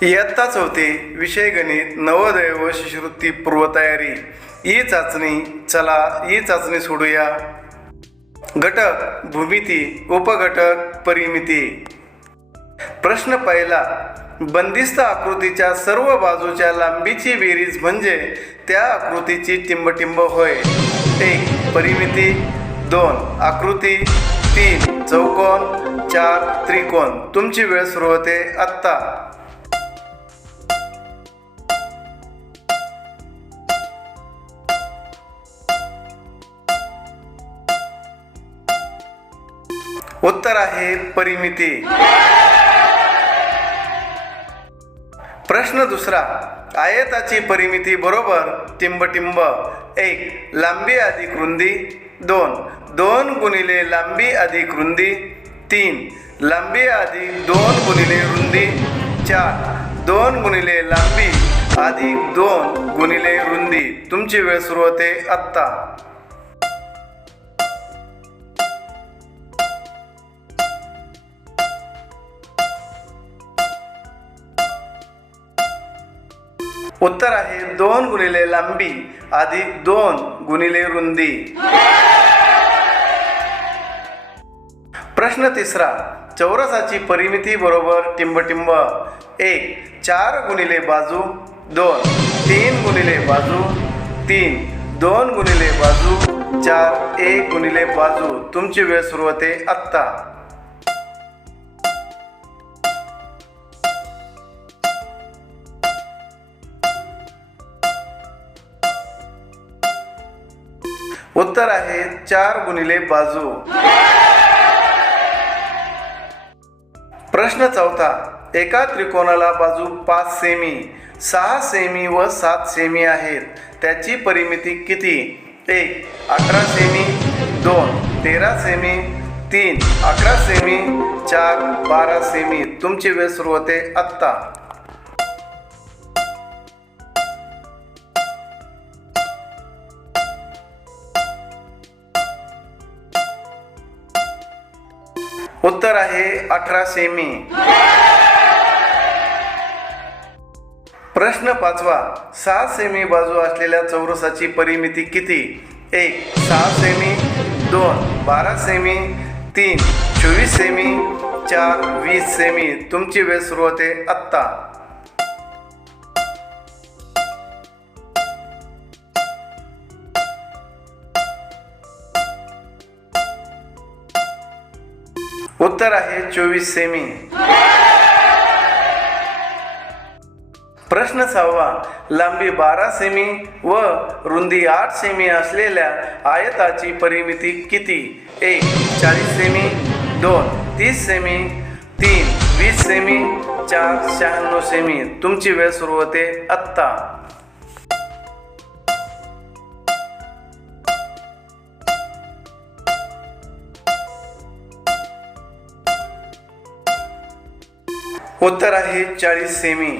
इयत्ता चौथी विषय गणित नवोदय व शिष्यवृत्ती पूर्वतयारी. ई चाचणी चला ई चाचणी सोडूया. घटक भूमिती उपघटक परिमिती. प्रश्न पहिला बंदिस्त आकृतीच्या सर्व बाजूच्या लांबीची बेरीज म्हणजे त्या आकृतीची टिंबटिंब होय. एक परिमिती. दोन आकृती. तीन चौकोन. चार त्रिकोण तुमची वेळ सुरू होते आत्ता. उत्तर आहे परिमिती. प्रश्न दुसरा आयताची परिमिती बरोबर टिंबटिंब. एक लांबी अधिक रुंदी. दोन दोन गुणिले लांबी अधिक रुंदी. तीन लांबी अधिक दोन गुणिले रुंदी. चार दोन गुणिले लांबी अधिक दोन गुणिले रुंदी. तुमची वेळ सुरू होते आत्ता. उत्तर आहे दोन गुणिले लांबी अधिक दोन गुणिले रुंदी. प्रश्न तिसरा चौरसाची परिमिती बरोबर टिंबटिंब. एक चार गुणिले बाजू दोन तीन गुणिले बाजू तीन दोन गुणिले बाजू चार एक गुणिले बाजू. तुमची वेळ सुरू होते आत्ता. उत्तर आहे चार गुणिले बाजू. प्रश्न चौथा एका त्रिकोणाला बाजू पाच सेमी सहा सेमी व सात सेमी आहेत. त्याची परिमिती किती? एक अकरा सेमी दोन तेरा सेमी तीन अकरा सेमी चार बारा सेमी. तुमची वेळ सुरू होते आत्ता. उत्तर आहे अठरा सेमी प्रश्न पाचवा सहा सेमी बाजू असलेल्या चौरसाची परिमिती किती? एक सहा सेमी दोन बारा सेमी तीन चोवीस सेमी चार वीस सेमी तुमची वेळ सुरू होते आत्ता. उत्तर आहे चोवीस सेमी. प्रश्न सहावा लांबी बारा सेमी व रुंदी आठ सेमी असलेल्या आयताची परिमिती किती? एक चाळीस सेमी दोन तीस सेमी तीन वीस सेमी चार शहाण्णव सेमी. तुमची वेळ सुरू होते आत्ता. उत्तर आहे चाळीस सेमी.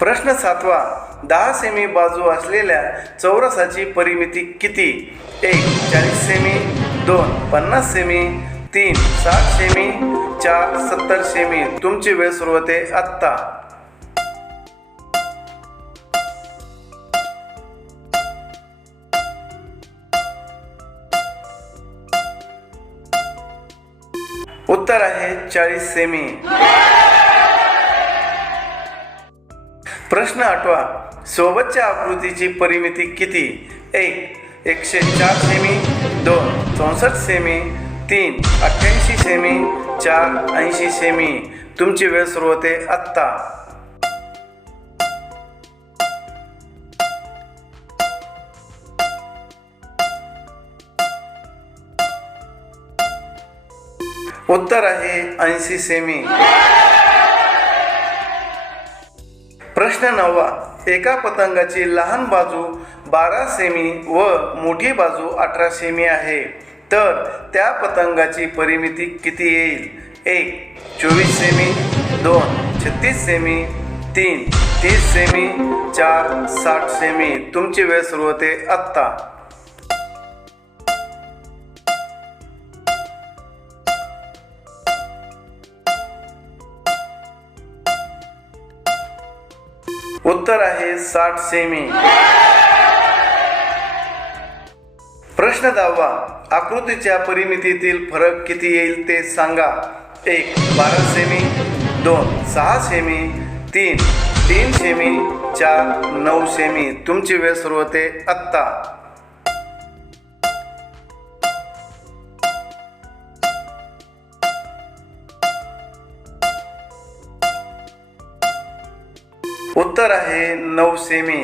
प्रश्न सातवा दहा सेमी बाजू असलेल्या चौरसाची परिमिती किती? एक चाळीस सेमी दोन पन्नास सेमी तीन साठ सेमी चार सत्तर सेमी. तुमची वेळ सुरू होते आत्ता. उत्तर आहे चाळीस सेमी. प्रश्न आठवा सोबतच्या आकृतीची परिमिती किती? एक एकशे चार सेमी दोन चौसष्ट सेमी तीन अठ्ठ्याऐंशी सेमी चार ऐंशी सेमी. तुमची वेळ सुरू होते आत्ता. उत्तर आहे ऐंशी सेमी. प्रश्न नववा. एका पतंगाची लहान बाजू बारा सेमी व मोठी बाजू अठरा सेमी आहे. तर त्या पतंगाची परिमिती किती येईल? एक चोवीस सेमी दोन छत्तीस सेमी तीन तीस सेमी चार साठ सेमी. तुमची वेळ सुरू होते आत्ता. उत्तर आहे साठ सेमी. प्रश्न दहावा आकृतीच्या परिमितीतील फरक किती येईल ते सांगा. एक बारा सेमी. दोन सहा सेमी. तीन तीन सेमी. चार नऊ सेमी. तुमची वेळ सुरू होते आत्ता. उत्तर आहे नऊ सेमी